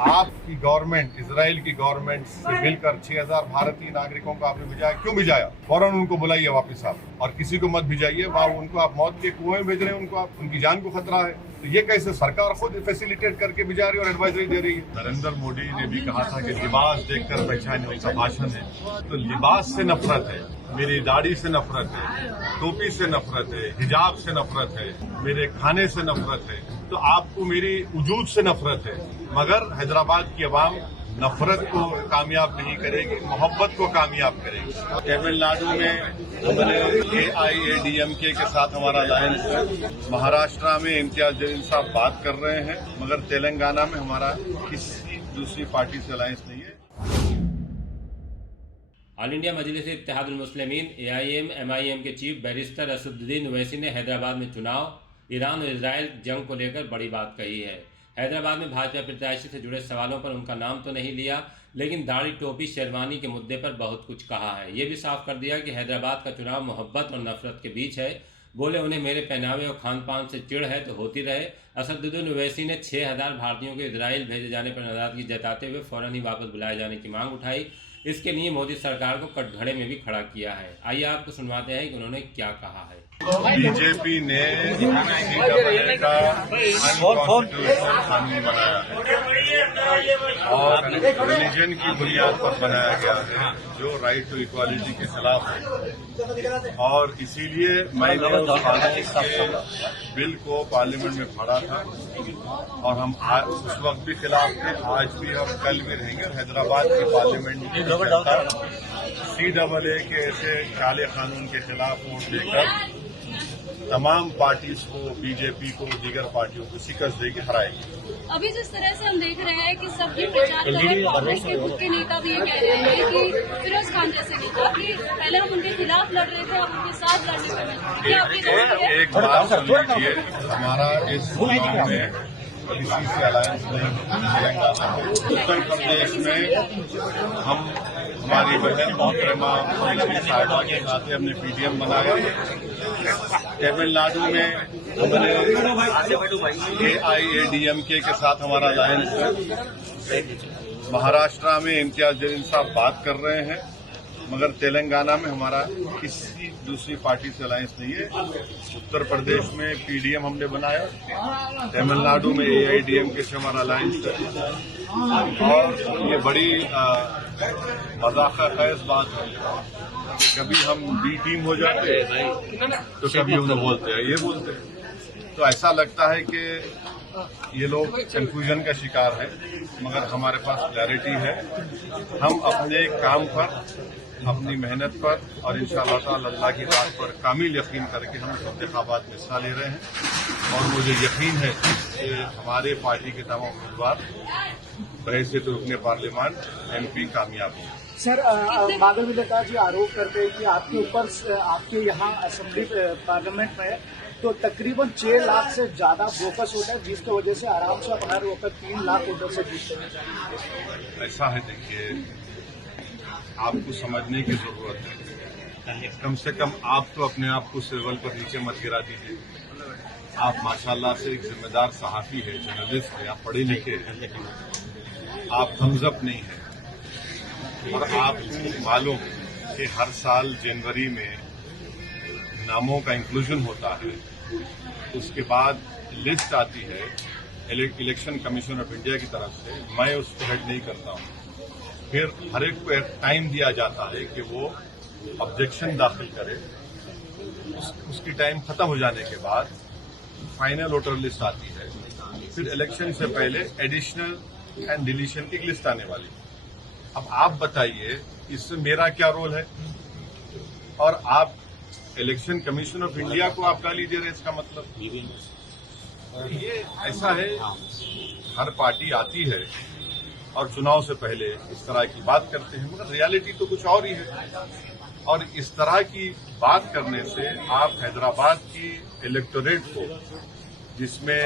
आपकी government, Israel की government से मिलकर 6000 भारतीय नागरिकों को आपने भिजाया, क्यों भिजाया? फौरन उनको बुलाइए वापस आप, और किसी को मत भिजाइए। उनको आप मौत के कुएं में भेज रहे हैं, उनको आप, उनकी जान को खतरा है। तो ये कैसे सरकार खुद फैसिलिटेट करके भिजा रही है और एडवाइजरी दे रही है? नरेंद्र मोदी ने भी कहा था कि लिबास देखकर पहचाने, उनका भाषण है। तो लिबास से नफरत है, मेरी दाढ़ी से नफरत है, टोपी से नफरत है, हिजाब से नफरत है, मेरे खाने से नफरत है। तो आपको मेरी वजूद से नफरत है, मगर हैदराबाद की आवाम नफरत को कामयाब नहीं करेगी, मोहब्बत को कामयाब करेगी। तमिलनाडु में AIADMK के साथ हमारा अलायंस है। महाराष्ट्र में इम्तियाज जलील साहब बात कर रहे हैं, मगर तेलंगाना में हमारा किसी दूसरी पार्टी से अलायंस नहीं है। ऑल इंडिया मजलिस इत्तेहादुल मुस्लिमीन AIM-MIM के चीफ बैरिस्टर असदुद्दीन ओवैसी ने हैदराबाद में चुनाव, ईरान और इजराइल जंग को लेकर बड़ी बात कही है। हैदराबाद में भाजपा प्रत्याशी से जुड़े सवालों पर उनका नाम तो नहीं लिया, लेकिन दाढ़ी, टोपी, शेरवानी के मुद्दे पर बहुत कुछ कहा है। ये भी साफ कर दिया कि हैदराबाद का चुनाव मोहब्बत और नफरत के बीच है। बोले, उन्हें मेरे पहनावे और खान पान से चिढ़ है तो होती रहे। असदुद्दीन ओवैसी ने 6000 भारतीयों को इजराइल भेजे जाने पर नाराजगी जताते हुए फौरन ही वापस बुलाए जाने की मांग उठाई। इसके लिए मोदी सरकार को कटघरे में भी खड़ा किया है। आइए आपको सुनवाते हैं कि उन्होंने क्या कहा है। बीजेपी ने CAA का अनकॉन्स्टिट्यूशनल कानून बनाया है और रिलीजन की बुनियाद पर बनाया गया है, जो राइट टू इक्वालिटी के खिलाफ है। और इसीलिए मैंने उस कानून के बिल को पार्लियामेंट में पढ़ा था और हम उस वक्त भी खिलाफ थे, आज भी हम, कल भी रहेंगे। हैदराबाद की पार्लियामेंट की CAA के ऐसे काले कानून के खिलाफ वोट देकर तमाम पार्टीज को, बीजेपी को, दीगर पार्टियों को शिकस्त देकर हराएगी। अभी जिस तरह से हम देख रहे हैं कि सब भी प्रचार कर रहे हैं, कांग्रेस के खुद के नेता भी ये कह रहे हैं कि फिरोज खान जैसे नेता कि पहले हम उनके खिलाफ लड़ रहे थे, अब उनके साथ लड़ने को एक बात सुन लीजिए, हमारा इस चुनाव में किसी से अलायंस नहीं। तेलंगाना में, उत्तर प्रदेश में हम, हमारी बहन मोहतरमा साहिबा के नाते हमने PDM बनाया। तमिलनाडु में AIADMK के साथ हमारा अलायंस है। महाराष्ट्र में इम्तियाज जलील साहब बात कर रहे हैं, मगर तेलंगाना में हमारा किसी दूसरी पार्टी से अलायंस नहीं है। उत्तर प्रदेश में PDM हमने बनाया, तमिलनाडु में AIADMK से हमारा अलायंस है। और ये बड़ी मजाक खेज बात है कि कभी हम B टीम हो जाते हैं तो कभी हम बोलते हैं, ये बोलते हैं। तो ऐसा लगता है कि ये लोग कंफ्यूजन का शिकार है, मगर हमारे पास क्लैरिटी है। हम अपने काम पर, अपनी मेहनत पर और इंशाअल्लाह ताला अल्लाह की बात पर कामिल यकीन करके हम इस इंतखाबात में हिस्सा ले रहे हैं। और मुझे यकीन है कि हमारे पार्टी के तमाम उम्मीदवार बहैसियत रुकने पार्लियामान MP कामयाब होंगे। सर, बादल विधायक जी आरोप करते हैं कि आपके ऊपर, आपके यहाँ असेंबली पार्लियामेंट में तो तकरीबन 6 लाख से ज्यादा फोकस होता है, जिसकी वजह से आराम से अपना वोटर 3 लाख वोटर से जीतते हैं। ऐसा है, देखिए, आपको समझने की जरूरत है। कम से कम आप तो अपने आप को उस लेवल पर नीचे मत गिरा दीजिए। आप माशाल्लाह से एक जिम्मेदार सहाफी है, जर्नलिस्ट है, आप पढ़े लिखे हैं, आप हमजब नहीं है। और आपको मालूम कि हर साल जनवरी में नामों का इंक्लूजन होता है, उसके बाद लिस्ट आती है इलेक्शन कमीशन ऑफ इंडिया की तरफ से, मैं उसको हेड नहीं करता हूं। फिर हर एक को टाइम दिया जाता है कि वो ऑब्जेक्शन दाखिल करे। उसकी टाइम खत्म हो जाने के बाद फाइनल वोटर लिस्ट आती है। फिर इलेक्शन से पहले एडिशनल एंड डिलीशन की लिस्ट आने वाली। अब आप बताइए, इसमें मेरा क्या रोल है? और आप इलेक्शन कमीशन ऑफ इंडिया को आप गाली दे रहे हैं, इसका मतलब ये ऐसा है। हर पार्टी आती है और चुनाव से पहले इस तरह की बात करते हैं, मगर रियलिटी तो कुछ और ही है। और इस तरह की बात करने से आप हैदराबाद की इलेक्टोरेट को, जिसमें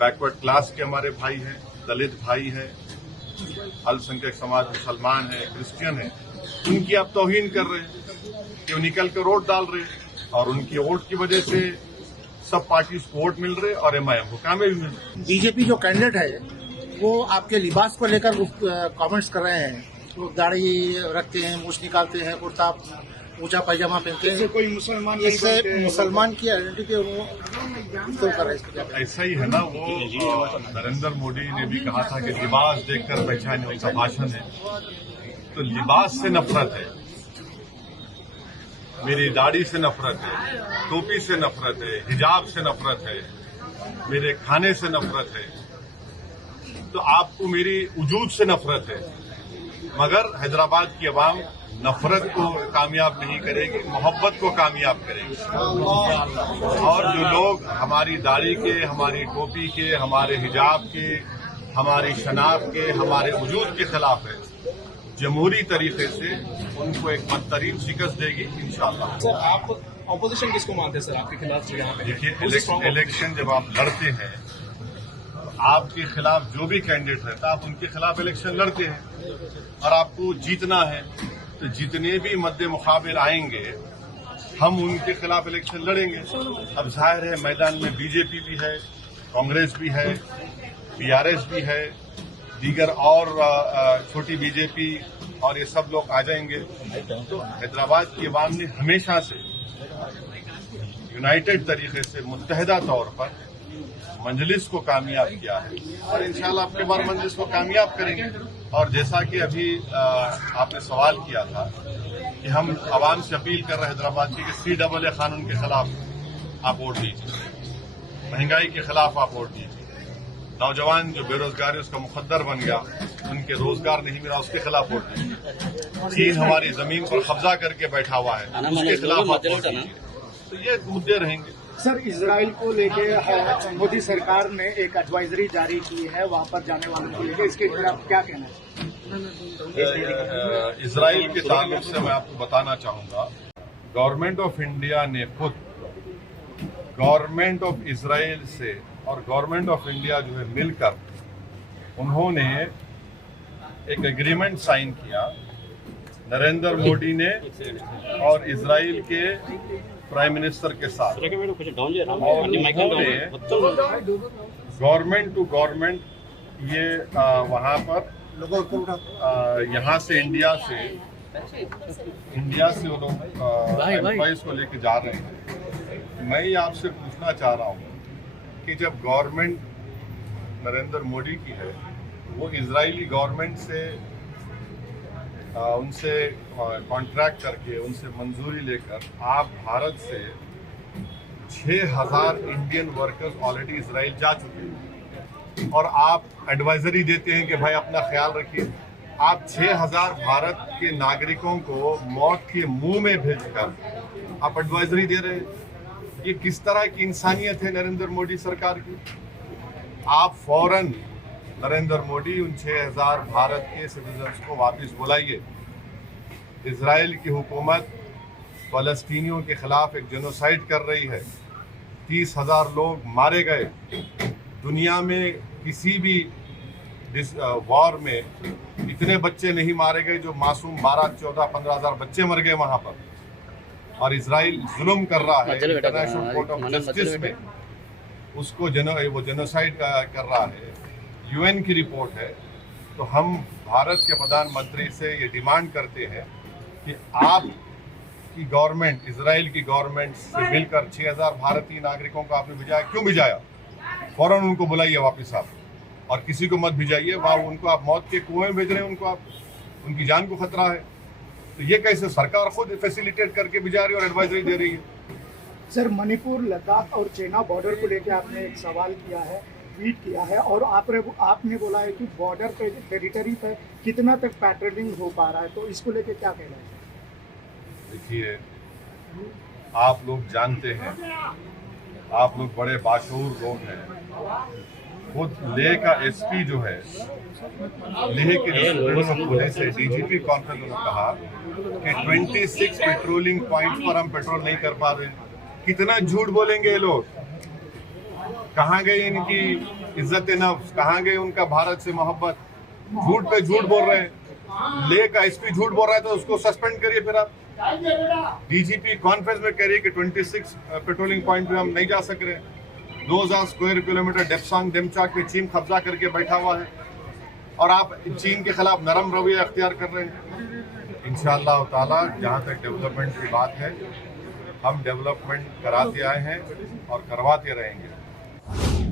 बैकवर्ड क्लास के हमारे भाई हैं, दलित भाई हैं, अल्पसंख्यक समाज, मुसलमान है, क्रिश्चियन है, उनकी आप तौहीन कर रहे हैं कि वो निकल कर वोट डाल रहे हैं। और उनकी वोट की वजह से सब पार्टी को वोट मिल रहे और MIM को कामयाबी मिल रही। बीजेपी जो कैंडिडेट है वो आपके लिबास को लेकर कमेंट्स कर रहे हैं। वो दाढ़ी रखते हैं, मूछ निकालते हैं, कुर्ता ऊंचा पैजामा पहनते जैसे हैं। कोई मुसलमान नहीं इससे बनते, मुसलमान की आइडेंटिटी तो कर रहे हैं। इसको क्या ऐसा ही है ना, वो नरेंद्र मोदी ने भी कहा था कि लिबास देखकर पहचाने, उनका भाषण है। तो लिबास से नफरत है, मेरी दाढ़ी से नफरत है, टोपी से नफरत है, हिजाब से नफरत है, मेरे खाने से नफरत है, तो आपको मेरी वजूद से नफरत है। मगर हैदराबाद की आवाम नफरत को कामयाब नहीं करेगी, मोहब्बत को कामयाब करेगी। और जो लोग हमारी दाढ़ी के, हमारी टोपी के, हमारे हिजाब के, हमारी शनाख्त के, हमारे वजूद के खिलाफ है, जमहूरी तरीके से उनको एक बदतरीन शिकस्त देगी इंशाअल्लाह। सर, आप ऑपोजिशन किसको मानते हैं सर आपके खिलाफ जो यहाँ पे? देखिए, इलेक्शन जब आप लड़ते हैं, आपके खिलाफ जो भी कैंडिडेट रहता है, आप उनके खिलाफ इलेक्शन लड़ते हैं और आपको जीतना है। तो जितने भी मद्दे मुकाबिल आएंगे, हम उनके खिलाफ इलेक्शन लड़ेंगे। अब जाहिर है मैदान में बीजेपी भी है, कांग्रेस भी है, बीआरएस भी है, दीगर और छोटी बीजेपी और ये सब लोग आ जाएंगे। तो हैदराबाद की आवाम ने हमेशा से यूनाइटेड तरीके से, मुत्तहिदा तौर पर मंजलिस को कामयाब किया है और इंशाल्लाह आपके बार मंजलिस को कामयाब करेंगे। और जैसा कि अभी आपने सवाल किया था कि हम आवाम से अपील कर रहे हैं हैदराबाद की कि CAA कानून के खिलाफ आप वोट दीजिए, महंगाई के खिलाफ आप वोट दीजिए, नौजवान जो बेरोजगारी उसका मुकद्दर बन गया, उनके रोजगार नहीं मिला, उसके खिलाफ वोट दीजिए। चीन हमारी जमीन पर कब्जा करके बैठा हुआ है, उसके खिलाफ आप वोट दीजिए। तो ये मुद्दे रहेंगे। सर, इजराइल को लेके मोदी सरकार ने एक एडवाइजरी जारी की है वहां पर जाने वालों को लेकर, इसके खिलाफ क्या कहना है? इजराइल के ताल्लुक से मैं आपको बताना चाहूंगा, गवर्नमेंट ऑफ इंडिया ने खुद गवर्नमेंट ऑफ इजराइल से और गवर्नमेंट ऑफ इंडिया जो है मिलकर उन्होंने एक एग्रीमेंट साइन किया, नरेंद्र मोदी ने और इजराइल के प्राइम मिनिस्टर के साथ, और उन्होंने गवर्नमेंट टू गवर्नमेंट ये वहाँ पर लोगों को यहाँ से इंडिया से वो लोग एम्प्लॉइज को लेके जा रहे हैं। मैं ये आपसे पूछना चाह रहा हूँ कि जब गवर्नमेंट नरेंद्र मोदी की है, वो इजरायली गवर्नमेंट से उनसे कॉन्ट्रैक्ट करके, उनसे मंजूरी लेकर आप भारत से 6,000 इंडियन वर्कर्स ऑलरेडी इजराइल जा चुके हैं और आप एडवाइजरी देते हैं कि भाई अपना ख्याल रखिए। आप 6,000 भारत के नागरिकों को मौत के मुंह में भेजकर आप एडवाइजरी दे रहे हैं। ये किस तरह की इंसानियत है नरेंद्र मोदी सरकार की? आप फौरन नरेंद्र मोदी उन 6,000 भारत के सिटीजन्स को वापस बुलाइए। इजराइल की हुकूमत फ़लस्तीनियों के खिलाफ एक जेनोसाइड कर रही है, 30,000 लोग मारे गए। दुनिया में किसी भी वॉर में इतने बच्चे नहीं मारे गए जो मासूम 12, 14, 15,000 बच्चे मर गए वहाँ पर। और इजराइल जुल्म कर रहा है इंटरनेशनल कोर्ट ऑफ जस्टिस में, उसको वो जेनोसाइड कर रहा है। UN की रिपोर्ट है। तो हम भारत के प्रधानमंत्री से ये डिमांड करते हैं कि आप की गवर्नमेंट, इजराइल की गवर्नमेंट से मिलकर 6,000 भारतीय नागरिकों को आपने भिजाया, क्यों भिजाया? फौरन उनको बुलाइए वापस आप, और किसी को मत भिजाइए वहाँ, उनको आप मौत के कुएं में भेज रहे हैं, उनको आप, उनकी जान को खतरा है। तो ये कैसे सरकार खुद फैसिलिटेट करके भिजा रही है और एडवाइजरी दे रही है? सर, मणिपुर, लद्दाख और चेना बॉर्डर को लेकर आपने एक सवाल किया है, ट्वीट किया है, और आपने बोला है कि बॉर्डर पे, टेरिटरी पे कितना तक पैट्रोलिंग हो पा रहा है, तो इसको लेके क्या कहना है? देखिए, आप लोग जानते हैं, आप लोग बड़े बाशऊर लोग हैं। खुद लेह का SP जो है, लेह के पुलिस से DGP कॉन्फ्रेंस में कहा कि 26 पेट्रोलिंग पॉइंट पर हम पेट्रोल नहीं कर पा रहे। कितना झूठ बोलेंगे ये लोग? कहाँ गई इनकी इज्जत नफ्स? कहाँ गई उनका भारत से मोहब्बत? झूठ पे झूठ बोल रहे हैं। लेह का SP झूठ बोल रहा है तो उसको सस्पेंड करिए। फिर आप DGP कॉन्फ्रेंस में कह रही है कि 26 पेट्रोलिंग पॉइंट पे हम नहीं जा सक रहे। 2000 स्क्वायर किलोमीटर डेप्सांग डेमचाक पे चीन कब्जा करके बैठा हुआ है। और आप चीन के खिलाफ नरम रवैया अख्तियार कर रहे हैं। इंशाअल्लाह ताला जहाँ तक डेवलपमेंट की बात है, हम डेवलपमेंट कराते आए हैं और करवाते रहेंगे।